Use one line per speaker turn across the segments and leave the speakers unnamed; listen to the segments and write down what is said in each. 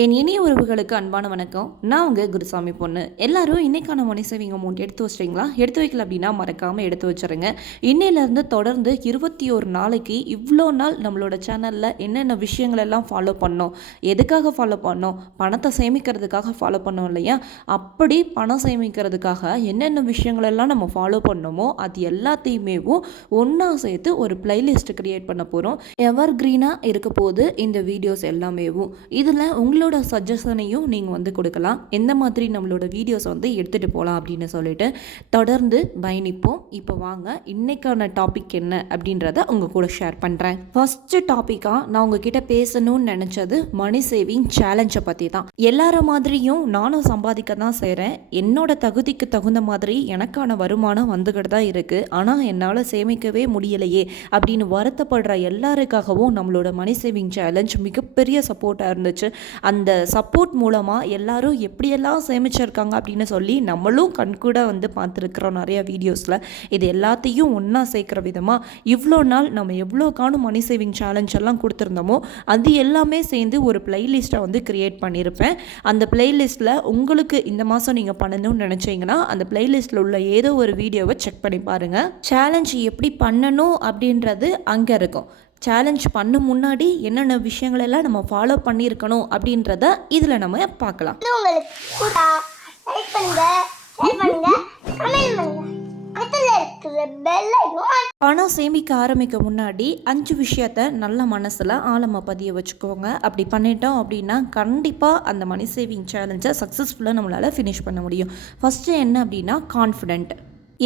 என் இனிய உறவுகளுக்கு அன்பான வணக்கம். நான் உங்கள் குருசாமி பொண்ணு. எல்லாரும் இன்னைக்கான மணி சேவிங் அமௌண்ட் எடுத்து வச்சிட்டிங்களா? எடுத்து வைக்கல அப்படின்னா மறக்காமல் எடுத்து வச்சுருங்க. இன்னையிலேருந்து தொடர்ந்து இருபத்தி ஒரு நாளைக்கு இவ்வளோ நாள் நம்மளோட சேனலில் என்னென்ன விஷயங்கள் எல்லாம் ஃபாலோ பண்ணோம்? எதுக்காக ஃபாலோ பண்ணோம்? பணத்தை சேமிக்கிறதுக்காக ஃபாலோ பண்ணோம் இல்லையா? அப்படி பணம் சேமிக்கிறதுக்காக என்னென்ன விஷயங்கள் எல்லாம் நம்ம ஃபாலோ பண்ணோமோ அது எல்லாத்தையுமேவும் ஒன்றா சேர்த்து ஒரு பிளேலிஸ்ட் கிரியேட் பண்ண போகிறோம் எவர் க்ரீனாக இருக்க போது இந்த வீடியோஸ் எல்லாமேவும் இதில் உங்களோட சஜஷனையும் நீங்கள் வந்து கொடுக்கலாம். எந்த மாதிரி நம்மளோட வீடியோஸ் வந்து எடுத்துகிட்டு போகலாம் அப்படின்னு சொல்லிட்டு தொடர்ந்து பயணிப்போம். இப்போ வாங்க இன்றைக்கான டாபிக் என்ன அப்படின்றத உங்கள் கூட ஷேர் பண்ணுறேன் ஃபஸ்ட்டு டாப்பிக்காக நான் உங்ககிட்ட பேசணும்னு நினச்சது மணி சேவிங் சேலஞ்சை பற்றி தான். எல்லார மாதிரியும் நானும் சம்பாதிக்க தான் செய்கிறேன் என்னோட தகுதிக்கு தகுந்த மாதிரி எனக்கான வருமானம் வந்துக்கிட்டு தான் இருக்குது ஆனால் என்னால் சேமிக்கவே முடியலையே அப்படின்னு வருத்தப்படுற எல்லாருக்காகவும் நம்மளோட மணி சேவிங் சேலஞ்ச் மிகப்பெரிய சப்போர்ட்டாக இருந்துச்சு. அந்த அந்த சப்போர்ட் மூலமாக எல்லாரும் எப்படியெல்லாம் சேமிச்சிருக்காங்க அப்படின்னு சொல்லி நம்மளும் கண்கூட வந்து பார்த்துருக்குறோம் நிறைய வீடியோஸில் இது எல்லாத்தையும் ஒன்றா சேர்க்குற விதமாக இவ்வளோ நாள் நம்ம எவ்வளோ காணும் மணி சேவிங் சேலஞ்ச் எல்லாம் கொடுத்துருந்தோமோ அது எல்லாமே சேர்ந்து ஒரு பிளேலிஸ்ட்டை வந்து க்ரியேட் பண்ணியிருப்பேன் அந்த பிளேலிஸ்ட்டில் உங்களுக்கு இந்த மாதம் நீங்கள் பண்ணணும்னு நினச்சிங்கன்னா அந்த பிளேலிஸ்ட்டில் உள்ள ஏதோ ஒரு வீடியோவை செக் பண்ணி பாருங்கள் சேலஞ்ச் எப்படி பண்ணணும் அப்படின்றது அங்கே இருக்கும். சேலஞ்ச் பண்ணும் முன்னாடி என்னென்ன விஷயங்கள் எல்லாம் நம்ம ஃபாலோ பண்ணியிருக்கணும் அப்படின்றத இதில் நம்ம பார்க்கலாம். பணம் சேமிக்க ஆரம்பிக்க முன்னாடி அஞ்சு விஷயத்த நல்ல மனசில் ஆழமாக பதிய வச்சுக்கோங்க. அப்படி பண்ணிட்டோம் அப்படின்னா கண்டிப்பாக அந்த மணி சேவிங் சேலஞ்சை சக்ஸஸ்ஃபுல்லாக நம்மளால் ஃபினிஷ் பண்ண முடியும். ஃபஸ்ட்டு என்ன அப்படின்னா கான்ஃபிடென்ட்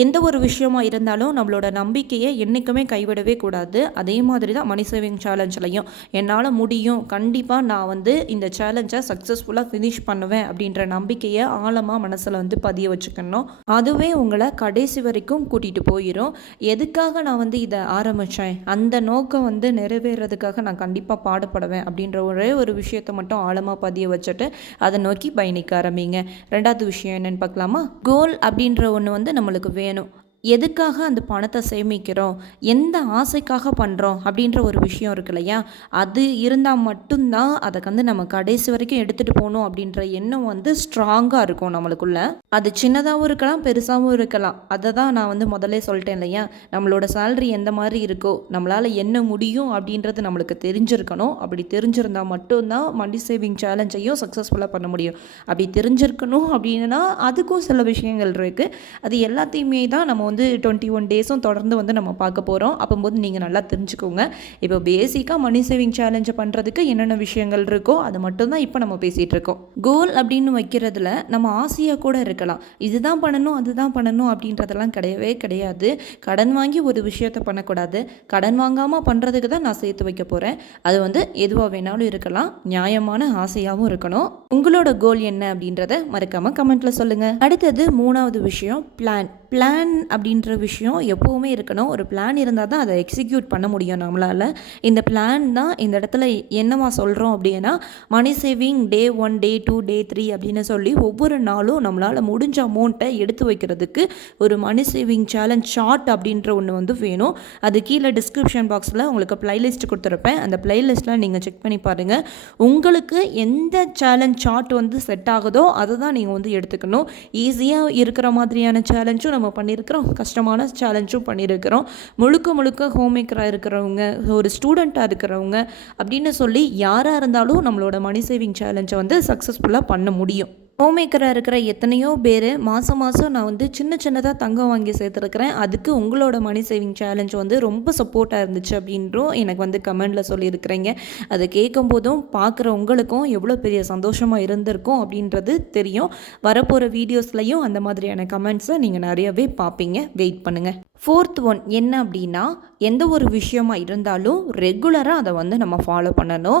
எந்த ஒரு விஷயமா இருந்தாலும் நம்மளோட நம்பிக்கையை என்றைக்குமே கைவிடவே கூடாது. அதே மாதிரி தான் மணி சேவிங் சேலஞ்சிலையும் என்னால் முடியும். கண்டிப்பாக நான் வந்து இந்த சேலஞ்சை சக்ஸஸ்ஃபுல்லாக ஃபினிஷ் பண்ணுவேன் அப்படின்ற நம்பிக்கையை ஆழமாக மனசில் வந்து பதிய வச்சுக்கணும். அதுவே உங்களை கடைசி வரைக்கும் கூட்டிகிட்டு போயிடும் எதுக்காக நான் வந்து இதை ஆரம்பித்தேன் அந்த நோக்கம் வந்து நிறைவேறதுக்காக நான் கண்டிப்பாக பாடுபடுவேன் அப்படின்ற ஒரே ஒரு விஷயத்தை மட்டும் ஆழமாக பதிய வச்சுட்டு அதை நோக்கி பயணிக்க ஆரம்பிங்க. ரெண்டாவது விஷயம் என்னென்னு பார்க்கலாமா? கோல் அப்படின்ற ஒன்று வந்து நம்மளுக்கு வேணும் எதுக்காக அந்த பணத்தை சேமிக்கிறோம்? எந்த ஆசைக்காக பண்ணுறோம் அப்படின்ற ஒரு விஷயம் இருக்கு இல்லையா? அது இருந்தால் மட்டும்தான் அதை வந்து நம்ம கடைசி வரைக்கும் எடுத்துகிட்டு போகணும் அப்படின்ற எண்ணம் வந்து ஸ்ட்ராங்காக இருக்கும் நம்மளுக்குள்ள. அது சின்னதாகவும் இருக்கலாம் பெருசாகவும் இருக்கலாம். அதை தான் நான் வந்து முதல்ல சொல்லிட்டேன் இல்லையா? நம்மளோட சேலரி எந்த மாதிரி இருக்கோ நம்மளால் என்ன முடியும் அப்படின்றது நம்மளுக்கு தெரிஞ்சிருக்கணும். அப்படி தெரிஞ்சிருந்தால் மட்டும்தான் மணி சேவிங் சேலஞ்சையும் சக்ஸஸ்ஃபுல்லாக பண்ண முடியும். அப்படி தெரிஞ்சிருக்கணும் அப்படின்னா அதுக்கும் சில விஷயங்கள் இருக்குது அது எல்லாத்தையுமே தான் நம்ம வந்து டுவெண்ட்டி ஒன் டேஸும் தொடர்ந்து வந்து நம்ம பார்க்க போகிறோம் அப்போது நீங்கள் நல்லா தெரிஞ்சுக்கோங்க. இப்போ பேசிக்காக மணி சேவிங் சேலஞ்சை பண்ணுறதுக்கு என்னென்ன விஷயங்கள் இருக்கோ அது மட்டும்தான் இப்போ நம்ம பேசிகிட்டு இருக்கோம். கோல் அப்படின்னு வைக்கிறதுல நம்ம ஆசையாக கூட இருக்கலாம். இதுதான் பண்ணணும் அதுதான் பண்ணணும் அப்படின்றதெல்லாம் கிடையவே கிடையாது. கடன் வாங்கி ஒரு விஷயத்த பண்ணக்கூடாது. கடன் வாங்காமல் பண்ணுறதுக்கு தான் நான் சேர்த்து வைக்க போகிறேன் அது வந்து எதுவாக வேணாலும் இருக்கலாம். நியாயமான ஆசையாகவும் இருக்கணும். உங்களோட கோல் என்ன அப்படின்றத மறக்காமல் கமெண்ட்டில் சொல்லுங்கள் அடுத்தது மூணாவது விஷயம் பிளான் பிளான் அப்படின்ற விஷயம் எப்போவுமே இருக்கணும். ஒரு பிளான் இருந்தால் தான் அதை எக்ஸிக்யூட் பண்ண முடியும் நம்மளால். இந்த பிளான் தான் இந்த இடத்துல என்னவா சொல்கிறோம் அப்படின்னா money saving day one day two day three அப்படின்னு சொல்லி ஒவ்வொரு நாளும் நம்மளால் முடிஞ்ச அமௌண்ட்டை எடுத்து வைக்கிறதுக்கு ஒரு மணி சேவிங் சேலஞ்ச் ஷார்ட் அப்படின்ற ஒன்று வந்து வேணும். அது கீழே டிஸ்கிரிப்ஷன் பாக்ஸில் உங்களுக்கு ப்ளைலிஸ்ட் கொடுத்துருப்பேன். அந்த ப்ளைலிஸ்ட்டில் நீங்கள் செக் பண்ணி பாருங்கள் உங்களுக்கு எந்த சேலஞ்ச் ஷார்ட் வந்து செட் ஆகுதோ அதை தான் நீங்கள் வந்து எடுத்துக்கணும். ஈஸியாக இருக்கிற மாதிரியான சேலஞ்சும் நம்ம பண்ணியிருக்கிறோம். கஷ்டமான சேலஞ்சும் பண்ணியிருக்கிறோம். முழுக்க முழுக்க ஹோம் மேக்கராக இருக்கிறவங்க ஒரு ஸ்டூடெண்ட்டாக இருக்கிறவங்க அப்படின்னு சொல்லி யாராக இருந்தாலும் நம்மளோட மணி சேவிங் சேலஞ்சை வந்து சக்ஸஸ்ஃபுல்லாக பண்ண முடியும். ஹோம் மேக்கராக இருக்கிற எத்தனையோ பேர் மாதம் மாதம் நான் வந்து சின்ன சின்னதாக தங்கம் வாங்கி சேர்த்துருக்கிறேன். அதுக்கு உங்களோட மணி சேவிங் சேலஞ்ச் வந்து ரொம்ப சப்போர்ட்டாக இருந்துச்சு அப்படின்றும் எனக்கு வந்து கமெண்டில் சொல்லியிருக்கிறீங்க. அதை கேட்கும் போதும் பார்க்குற உங்களுக்கும் எவ்வளோ பெரிய சந்தோஷமாக இருந்திருக்கும் அப்படின்றது தெரியும். வரப்போகிற வீடியோஸ்லையும் அந்த மாதிரியான கமெண்ட்ஸை நீங்கள் நிறையவே பார்ப்பீங்க. வெயிட் பண்ணுங்கள் ஃபோர்த் ஒன் என்ன அப்படின்னா எந்த ஒரு விஷயமா இருந்தாலும் ரெகுலராக அதை வந்து நம்ம ஃபாலோ பண்ணணும்.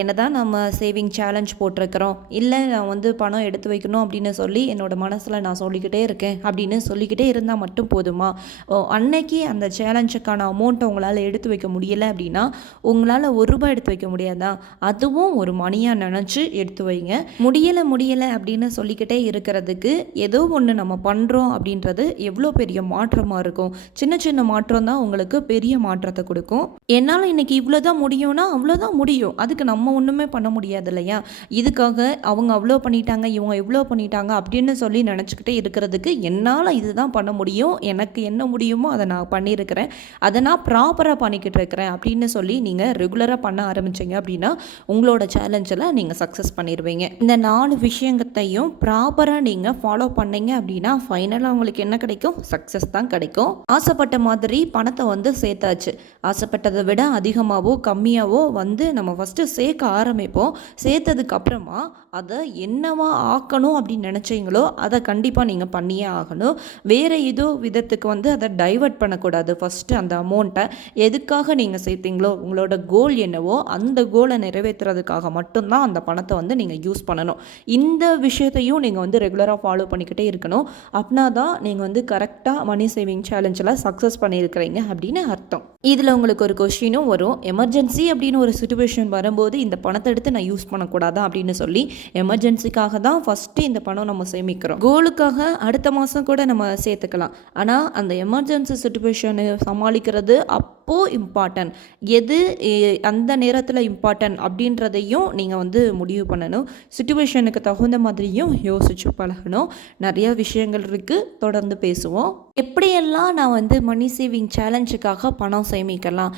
என்ன தான் நம்ம சேவிங் சேலஞ்ச் போட்டிருக்கிறோம். இல்லை நான் வந்து பணம் எடுத்து வைக்கணும் அப்படின்னு சொல்லி என்னோட மனசில் நான் சொல்லிக்கிட்டே இருக்கேன் அப்படின்னு சொல்லிக்கிட்டே இருந்தால் மட்டும் போதுமா? ஓ, அன்னைக்கு அந்த சேலஞ்சுக்கான அமௌண்ட்டை உங்களால் எடுத்து வைக்க முடியலை அப்படின்னா உங்களால் ஒரு ரூபாய் எடுத்து வைக்க முடியாதா? அதுவும் ஒரு மணியாக நினச்சி எடுத்து வைங்க. முடியலை முடியலை அப்படின்னு சொல்லிக்கிட்டே இருக்கிறதுக்கு ஏதோ ஒன்று நம்ம பண்ணுறோம் அப்படின்றது எவ்வளோ பெரிய மாற்றமாக இருக்கும்? இருக்கும் சின்ன சின்ன மாற்றம் தான் உங்களுக்கு பெரிய மாற்றத்தை கொடுக்கும். என்னால் இன்னைக்கு இவ்வளோதான் முடியும்னா அவ்வளோதான் முடியும். அதுக்கு நம்ம ஒன்றுமே பண்ண முடியாது இல்லையா? இதுக்காக அவங்க அவ்வளோ பண்ணிட்டாங்க இவங்க இவ்வளோ பண்ணிட்டாங்க அப்படின்னு சொல்லி நினச்சிக்கிட்டே இருக்கிறதுக்கு என்னால் இதுதான் பண்ண முடியும். எனக்கு என்ன முடியுமோ அதை நான் பண்ணியிருக்கிறேன். அதை நான் ப்ராப்பராக பண்ணிக்கிட்டு இருக்கிறேன் அப்படின்னு சொல்லி நீங்கள் ரெகுலராக பண்ண ஆரம்பிச்சிங்க அப்படின்னா உங்களோட சேலஞ்சில் நீங்கள் சக்ஸஸ் பண்ணிடுவீங்க இந்த நாலு விஷயங்கத்தையும் ப்ராப்பராக நீங்கள் ஃபாலோ பண்ணீங்க அப்படின்னா ஃபைனலாக உங்களுக்கு என்ன கிடைக்கும்? சக்ஸஸ் தான் கிடைக்கும். ஆசைப்பட்ட மாதிரி பணத்தை வந்து சேர்த்தாச்சு. ஆசைப்பட்டதை விட அதிகமாகவோ கம்மியாகவோ வந்து நம்ம ஃபஸ்ட்டு சேர்க்க ஆரம்பிப்போம். சேர்த்ததுக்கப்புறமா அதை என்னவா ஆக்கணும் அப்படின்னு நினச்சிங்களோ அதை கண்டிப்பாக நீங்கள் பண்ணியே ஆகணும். வேறு ஏதோ விதத்துக்கு வந்து அதை டைவர்ட் பண்ணக்கூடாது. ஃபஸ்ட்டு அந்த அமௌண்ட்டை எதுக்காக நீங்கள் சேர்த்தீங்களோ உங்களோட கோல் என்னவோ அந்த கோலை நிறைவேற்றுறதுக்காக மட்டும்தான் அந்த பணத்தை வந்து நீங்கள் யூஸ் பண்ணணும். இந்த விஷயத்தையும் நீங்கள் வந்து ரெகுலராக ஃபாலோ பண்ணிக்கிட்டே இருக்கணும். அப்படின்னா தான் நீங்கள் வந்து கரெக்டாக மணி சேவிங் சேலஞ்சில் சக்ஸஸ் பண்ணியிருக்கிறீங்க அப்படின்னு அர்த்தம். இதில் உங்களுக்கு ஒரு கொஷினும் வரும். எமர்ஜென்சி அப்படின்னு ஒரு சுச்சுவேஷன் வரும்போது இந்த பணத்தை எடுத்து நான் யூஸ் பண்ணக்கூடாதா அப்படின்னு சொல்லி எமர்ஜென்சிக்காக தான் ஃபஸ்ட்டு இந்த பணம் நம்ம சேமிக்கிறோம். கோலுக்காக அடுத்த மாதம் கூட நம்ம சேர்த்துக்கலாம். ஆனால் அந்த எமர்ஜென்சி சுச்சுவேஷனை சமாளிக்கிறது அப் அப்போது இம்பார்ட்டன்ட் எது அந்த நேரத்தில் இம்பார்ட்டன்ட் அப்படின்றதையும் நீங்கள் வந்து முடிவு பண்ணணும். சுச்சுவேஷனுக்கு தகுந்த மாதிரியும் யோசிச்சு பழகணும். நிறைய விஷயங்கள் இருக்குது தொடர்ந்து பேசுவோம். எப்படியெல்லாம் நான் வந்து மணி சேவிங் சேலஞ்சுக்காக பணம் சேமிக்கலாம்?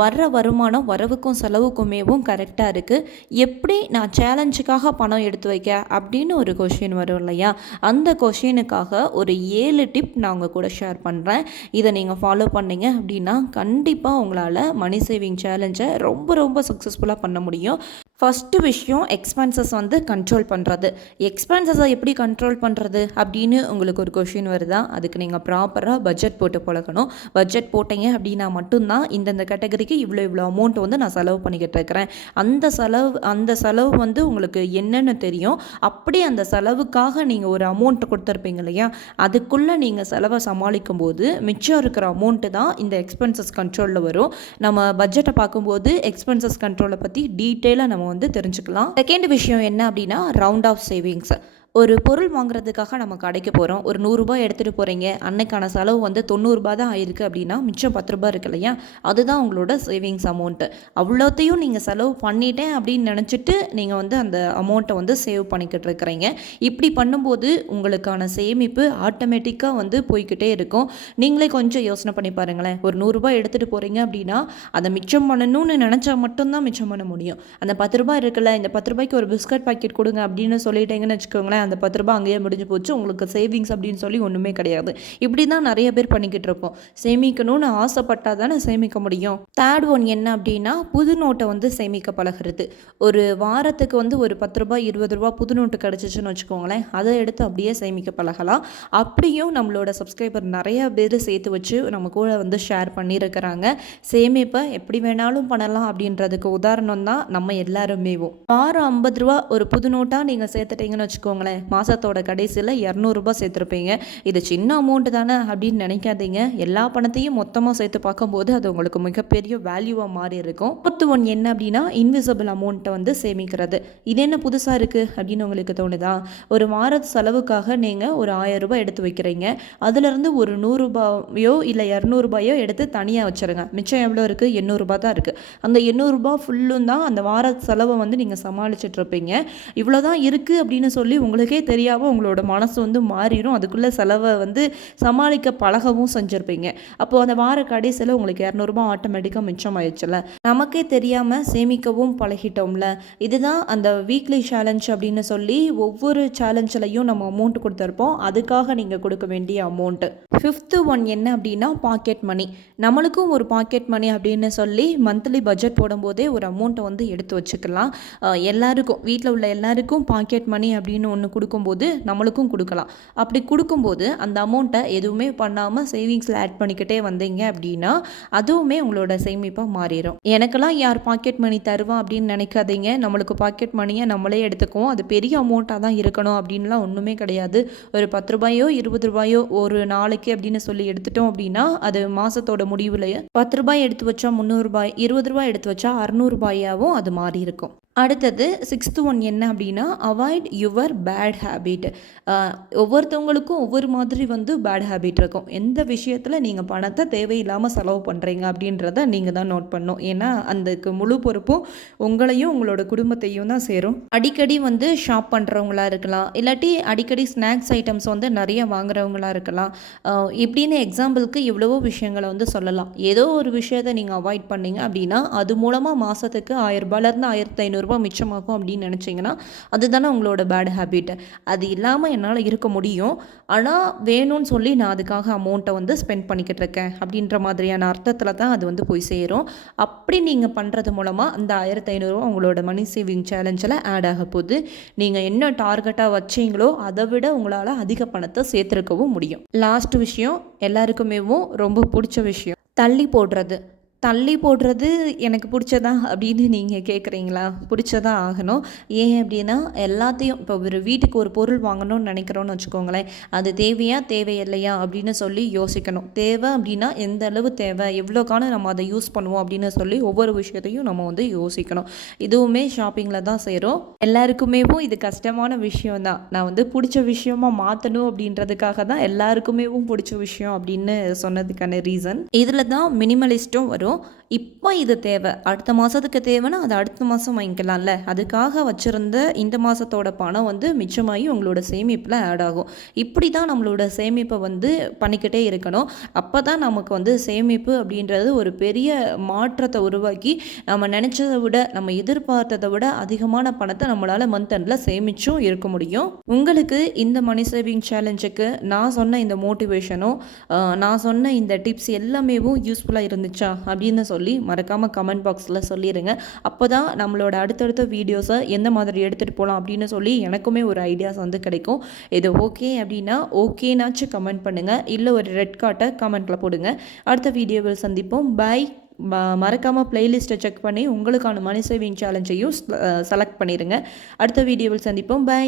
வர்ற வருமானம் வரவுக்கும் செலவுக்குமேவும் கரெக்டாக இருக்குது எப்படி நான் சேலஞ்சுக்காக பணம் எடுத்து வைக்க? அப்படின்னு ஒரு கொஷின் வரும் இல்லையா? அந்த கொஷினுக்காக ஒரு ஏழு டிப் நான் உங்கள் கூட ஷேர் பண்ணுறேன் இதை நீங்கள் ஃபாலோ பண்ணீங்க அப்படின்னா கண்டிப்பாக உங்களால் மணி சேவிங் சேலஞ்சை ரொம்ப ரொம்ப சக்ஸஸ்ஃபுல்லாக பண்ண முடியும். ஃபஸ்ட்டு விஷயம் எக்ஸ்பென்சஸ் வந்து கண்ட்ரோல் பண்ணுறது எக்ஸ்பென்சஸை எப்படி கண்ட்ரோல் பண்ணுறது அப்படின்னு உங்களுக்கு ஒரு கொஷின் வருதா? அதுக்கு நீங்கள் ப்ராப்பராக பட்ஜெட் போட்டு பழகணும். பட்ஜெட் போட்டீங்க அப்படின்னா மட்டும்தான் இந்தந்த கேட்டகரிக்கு இவ்வளோ இவ்வளோ அமௌண்ட் வந்து நான் செலவு பண்ணிக்கிட்டு இருக்கிறேன். அந்த செலவு அந்த செலவு வந்து உங்களுக்கு என்னென்னு தெரியும். அப்படி அந்த செலவுக்காக நீங்கள் ஒரு அமௌண்ட் கொடுத்துருப்பீங்க இல்லையா? அதுக்குள்ளே நீங்கள் செலவை சமாளிக்கும் போது மிச்சம் இருக்கிற அமௌண்ட்டு தான் இந்த எக்ஸ்பென்சஸ் கண்ட்ரோலில் வரும். நம்ம பட்ஜெட்டை பார்க்கும்போது எக்ஸ்பென்சஸ் கண்ட்ரோலை பற்றி டீட்டெயிலாக நம்ம வந்து தெரிஞ்சுக்கலாம். செகண்ட் விஷயம் என்ன அப்படின்னா ரவுண்ட் ஆஃப் சேவிங்ஸ் ஒரு பொருள் வாங்குறதுக்காக நம்ம கடைக்கு போகிறோம் ஒரு நூறுரூபா எடுத்துகிட்டு போகிறீங்க அன்னைக்கான செலவு வந்து தொண்ணூறுரூபா தான் ஆயிருக்கு அப்படின்னா மிச்சம் பத்து ரூபா இருக்கு இல்லையா? அதுதான் உங்களோட சேவிங்ஸ் அமௌண்ட்டு அவ்வளோத்தையும் நீங்கள் செலவு பண்ணிட்டேன் அப்படின்னு நினச்சிட்டு நீங்கள் வந்து அந்த அமௌண்ட்டை வந்து சேவ் பண்ணிக்கிட்டு இருக்கிறீங்க. இப்படி பண்ணும்போது உங்களுக்கான சேமிப்பு ஆட்டோமேட்டிக்காக வந்து போய்க்கிட்டே இருக்கும். நீங்களே கொஞ்சம் யோசனை பண்ணி பாருங்களேன். ஒரு நூறுரூபா எடுத்துகிட்டு போகிறீங்க அப்படின்னா அதை மிச்சம் பண்ணணும்னு நினச்சா மட்டும்தான் மிச்சம் பண்ண முடியும். அந்த பத்து ரூபாய் இருக்குல்ல இந்த பத்து ரூபாய்க்கு ஒரு பிஸ்கட் பாக்கெட் கொடுங்க அப்படின்னு சொல்லிட்டீங்கன்னு வச்சுக்கோங்களேன். அந்த பத்து ரூபாய் அங்கேயே முடிஞ்சு போச்சு. உங்களுக்கு சேவிங்ஸ் அப்படின்னு சொல்லி ஒன்றுமே கிடையாது. இப்படி தான் நிறைய பேர் பண்ணிக்கிட்டு இருப்போம் சேமிக்கணும்னு ஆசைப்பட்டால் தானே சேமிக்க முடியும். தேர்ட் ஒன் என்ன அப்படின்னா புது நோட்டை வந்து சேமிக்க பழகுறது. ஒரு வாரத்துக்கு வந்து ஒரு பத்து ரூபாய் இருபது ரூபாய் புது நோட்டு கிடச்சிச்சுன்னு வச்சுக்கோங்களேன். அதை எடுத்து அப்படியே சேமிக்க பழகலாம். அப்படியும் நம்மளோட சப்ஸ்கிரைபர் நிறைய பேர் சேர்த்து வச்சு நம்ம கூட வந்து ஷேர் பண்ணியிருக்கிறாங்க. சேமிப்பை எப்படி வேணாலும் பண்ணலாம் அப்படின்றதுக்கு உதாரணம் தான் நம்ம எல்லாருமேவும். வாரம் ஐம்பது ரூபா ஒரு புது நோட்டாக நீங்கள் சேர்த்துட்டீங்கன்னு வச்சுக்கோங்களேன். மாதத்தோட கடைசியில் இரநூறுபா சேர்த்துருப்பீங்க. இது சின்ன அமௌண்ட்டு தானே அப்படின்னு நினைக்காதீங்க. எல்லா பணத்தையும் மொத்தமாக சேர்த்து பார்க்கும்போது அது உங்களுக்கு மிகப்பெரிய வேல்யூவாக மாறி இருக்கும். ஃபோர்த்து ஒன் என்ன அப்படின்னா இன்விசிபிள் அமௌண்ட்டை வந்து சேமிக்கிறது. இது என்ன புதுசாக இருக்குது அப்படின்னு உங்களுக்கு தோணுதா? ஒரு வார செலவுக்காக நீங்கள் ஒரு ஆயிரம் ரூபாய் எடுத்து வைக்கிறீங்க. அதுலேருந்து ஒரு நூறுரூபாயோ இல்லை இரநூறுபாயோ எடுத்து தனியாக வச்சுருங்க. மிச்சம் எவ்வளோ இருக்குது எண்ணூறுபா தான் இருக்குது அந்த எண்ணூறுரூபா ஃபுல்லும் தான் அந்த வார செலவை வந்து நீங்கள் சமாளிச்சுட்டு இருப்பீங்க. இவ்வளோ தான் இருக்குது அப்படின்னு சொல்லி உங்களுக்கு தெரியாமல் உங்களோட மனசு வந்து மாறிடும் அதுக்குள்ளே செலவை வந்து சமாளிக்க பழகவும் செஞ்சுருப்பீங்க. அப்போது அந்த வார கடைசியில் உங்களுக்கு இரநூறுபா ஆட்டோமேட்டிக்காக மிச்சம் ஆயிடுச்சுல நமக்கே தெரியாமல் சேமிக்கவும் பழகிட்டோம்ல. இதுதான் அந்த வீக்லி சேலஞ்ச் அப்படின்னு சொல்லி ஒவ்வொரு சேலஞ்சிலையும் நம்ம அமௌண்ட் கொடுத்துருப்போம். அதுக்காக நீங்கள் கொடுக்க வேண்டிய அமௌண்ட்டு ஃபிஃப்த்து ஒன் என்ன அப்படின்னா பாக்கெட் மணி நம்மளுக்கும் ஒரு பாக்கெட் மணி அப்படின்னு சொல்லி மந்த்லி பட்ஜெட் போடும்போதே ஒரு அமௌண்ட்டை வந்து எடுத்து வச்சுக்கலாம். எல்லாருக்கும் வீட்டில் உள்ள எல்லாருக்கும் பாக்கெட் மணி அப்படின்னு ஒன்று கொடுக்கும்போது நம்மளுக்கும் கொடுக்கலாம். அப்படி கொடுக்கும்போது அந்த அமௌண்ட்டை எதுவுமே பண்ணாமல் சேவிங்ஸில் ஆட் பண்ணிக்கிட்டே வந்தீங்க அப்படின்னா அதுவுமே உங்களோட சேமிப்பாக மாறிடும் எனக்கெல்லாம் யார் பாக்கெட் மணி தருவா அப்படின்னு நினைக்காதீங்க. நம்மளுக்கு பாக்கெட் மணியை நம்மளே எடுத்துக்குவோம். அது பெரிய அமௌண்ட்டாக தான் இருக்கணும் அப்படின்லாம் ஒன்றுமே கிடையாது. ஒரு பத்து ரூபாயோ இருபது ரூபாயோ ஒரு நாளைக்கு அப்படின்னு சொல்லி எடுத்துட்டோம் அப்படின்னா அது மாதத்தோட முடிவுலையே பத்து ரூபாய் எடுத்து வச்சா முந்நூறுபாய் இருபது ரூபாய் எடுத்து வச்சா அறநூறுபாயாவும் அது மாறி இருக்கும். அடுத்தது சிக்ஸ்த்து ஒன் என்ன அப்படின்னா அவாய்ட் யுவர் பேட் ஹேபிட் ஒவ்வொருத்தவங்களுக்கும் ஒவ்வொரு மாதிரி வந்து பேட் ஹேபிட் இருக்கும். எந்த விஷயத்தில் நீங்கள் பணத்தை தேவையில்லாமல் செலவு பண்ணுறீங்க அப்படின்றத நீங்கள் தான் நோட் பண்ணும் ஏன்னா அதுக்கு முழு பொறுப்பும் உங்களையும் உங்களோட குடும்பத்தையும் தான் சேரும். அடிக்கடி வந்து ஷாப் பண்ணுறவங்களா இருக்கலாம். இல்லாட்டி அடிக்கடி ஸ்நாக்ஸ் ஐட்டம்ஸ் வந்து நிறைய வாங்குறவங்களா இருக்கலாம். இப்படின்னு எக்ஸாம்பிளுக்கு எவ்வளவோ விஷயங்களை வந்து சொல்லலாம். ஏதோ ஒரு விஷயத்தை நீங்கள் அவாய்ட் பண்ணீங்க அப்படின்னா அது மூலமாக மாதத்துக்கு ஆயிரம் ரூபாயிலேருந்து ஆயிரத்தி ஐநூறுரூபா மிச்சமாகும் அப்படின்னு நினச்சிங்கன்னா அதுதானே உங்களோட பேட் ஹேபிட் அது இல்லாமல் என்னால் இருக்க முடியும். ஆனால் வேணும்னு சொல்லி நான் அதுக்காக அமௌண்ட்டை வந்து ஸ்பெண்ட் பண்ணிக்கிட்டு இருக்கேன் அப்படின்ற மாதிரியான அர்த்தத்தில் தான் அது வந்து போய் சேரும். அப்படி நீங்கள் பண்ணுறது மூலமாக அந்த ஆயிரத்தி ஐநூறுரூவா உங்களோட மணி சேவிங் சேலஞ்சில் ஆட் ஆக போகுது. நீங்கள் என்ன டார்கெட்டாக வச்சீங்களோ அதை விட உங்களால் அதிக பணத்தை சேர்த்துருக்கவும் முடியும். லாஸ்ட் விஷயம் எல்லாருக்குமேவும் ரொம்ப பிடிச்ச விஷயம் தள்ளி போடுறது. தள்ளி போடுறது எனக்கு பிடிச்சதா அப்படின்னு நீங்கள் கேட்குறீங்களா பிடிச்சதா ஆகணும். ஏன் அப்படின்னா எல்லாத்தையும் இப்போ ஒரு வீட்டுக்கு ஒரு பொருள் வாங்கணும்னு நினைக்கிறோன்னு வச்சுக்கோங்களேன். அது தேவையா தேவையில்லையா அப்படின்னு சொல்லி யோசிக்கணும். தேவை அப்படின்னா எந்த அளவு தேவை எவ்வளோ காலம் நம்ம அதை யூஸ் பண்ணுவோம் அப்படின்னு சொல்லி ஒவ்வொரு விஷயத்தையும் நம்ம வந்து யோசிக்கணும். இதுவுமே ஷாப்பிங்கில் தான் சேரும். எல்லாருக்குமே இது கஷ்டமான விஷயம் தான். நான் வந்து பிடிச்ச விஷயமா மாற்றணும் அப்படின்றதுக்காக தான் எல்லாருக்குமேவும் பிடிச்ச விஷயம் அப்படின்னு சொன்னதுக்கான ரீசன் இதில் தான் மினிமலிஸ்ட்டும் வரும். 정도로 இப்போ இது தேவை. அடுத்த மாதத்துக்கு தேவைன்னா அது அடுத்த மாதம் வாங்கிக்கலாம்ல. அதுக்காக வச்சுருந்த இந்த மாதத்தோட பணம் வந்து மிச்சமாகி உங்களோட சேமிப்பில் ஆட் ஆகும். இப்படி தான் நம்மளோட சேமிப்பை வந்து பண்ணிக்கிட்டே இருக்கணும். அப்போ தான் நமக்கு வந்து சேமிப்பு அப்படின்றது ஒரு பெரிய மாற்றத்தை உருவாக்கி நம்ம நினச்சதை விட நம்ம எதிர்பார்த்ததை விட அதிகமான பணத்தை நம்மளால் மந்த் எண்டில் சேமிச்சும் இருக்க முடியும். உங்களுக்கு இந்த மணி சேவிங் சேலஞ்சுக்கு நான் சொன்ன இந்த மோட்டிவேஷனும் நான் சொன்ன இந்த டிப்ஸ் எல்லாமேவும் யூஸ்ஃபுல்லாக இருந்துச்சா அப்படின்னு சொல்லி மறக்காமல் கமெண்ட் பாக்ஸில் சொல்லிடுங்க அப்போ தான் நம்மளோட அடுத்தடுத்த வீடியோஸை எந்த மாதிரி எடுத்துகிட்டு போகலாம் அப்படின்னு சொல்லி எனக்குமே ஒரு ஐடியாஸ் வந்து கிடைக்கும். இது ஓகே அப்படின்னா ஓகேனாச்சும் கமெண்ட் பண்ணுங்கள் இல்லை ஒரு ரெட் கார்ட்டை கமெண்ட்டில் போடுங்க. அடுத்த வீடியோவில் சந்திப்போம். பாய் மறக்காமல் பிளேலிஸ்ட்டை செக் பண்ணி உங்களுக்கான மணி சேவிங் சேலஞ்சையும் செலக்ட் பண்ணிடுங்க அடுத்த வீடியோவில் சந்திப்போம். பை